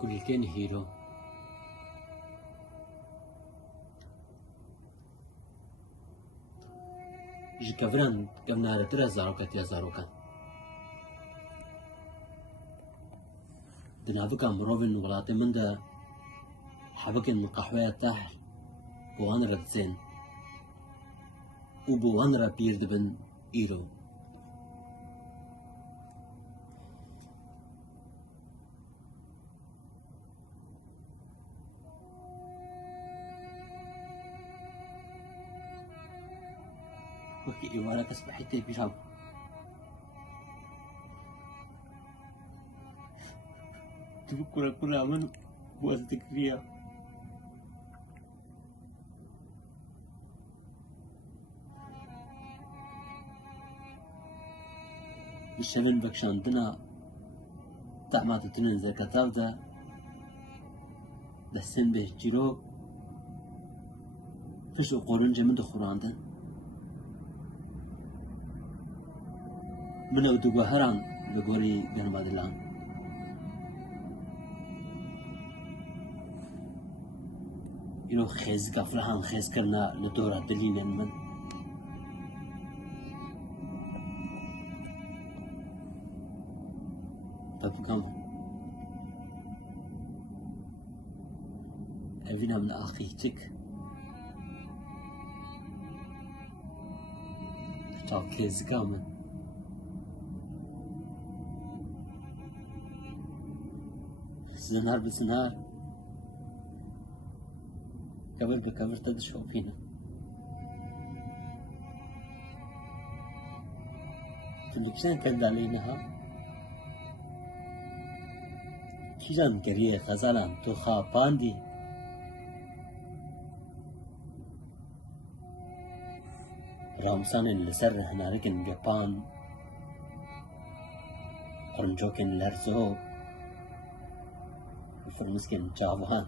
كل كان هيرو جكفران كم نهار ترى زاروكات يا زاروكان دنافك مروفن ولاتي من ده حبك من قحوة تاح بوان ردزين وبوان رابير دبن إيرو وكي إيوانا كسبحي تيبيرام تبكر كل عمل بواسطة كريا الشبن بكشاندنا تعمات تنين زي كتاب ده دستن به جيرو فش قولن جمن دخوراندن من أودو هران بقولي بنبادلان يلو خيز قفلهان خيز كرنا لدورة دليل من بابقام أبينا من أخيتك تعال خيز قامن زنار بزنار كبر بكبر تدشوا فينا تلكشان كد علينا كيجان كريه خزالان تو خاباندي رامسان لسر هناركن بيبان قرنجوكن لرزو فرمسكن جابوهان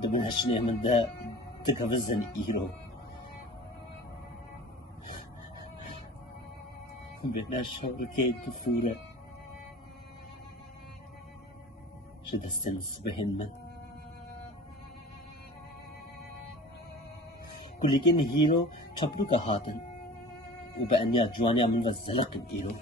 دبن هشني من ده تكفزن إيرو بدنا شغل كي تفورة شد السنس بهن من كل كين هيرو تشبلو كهاتن وبأنيا جوانيا من وزلق الإيرو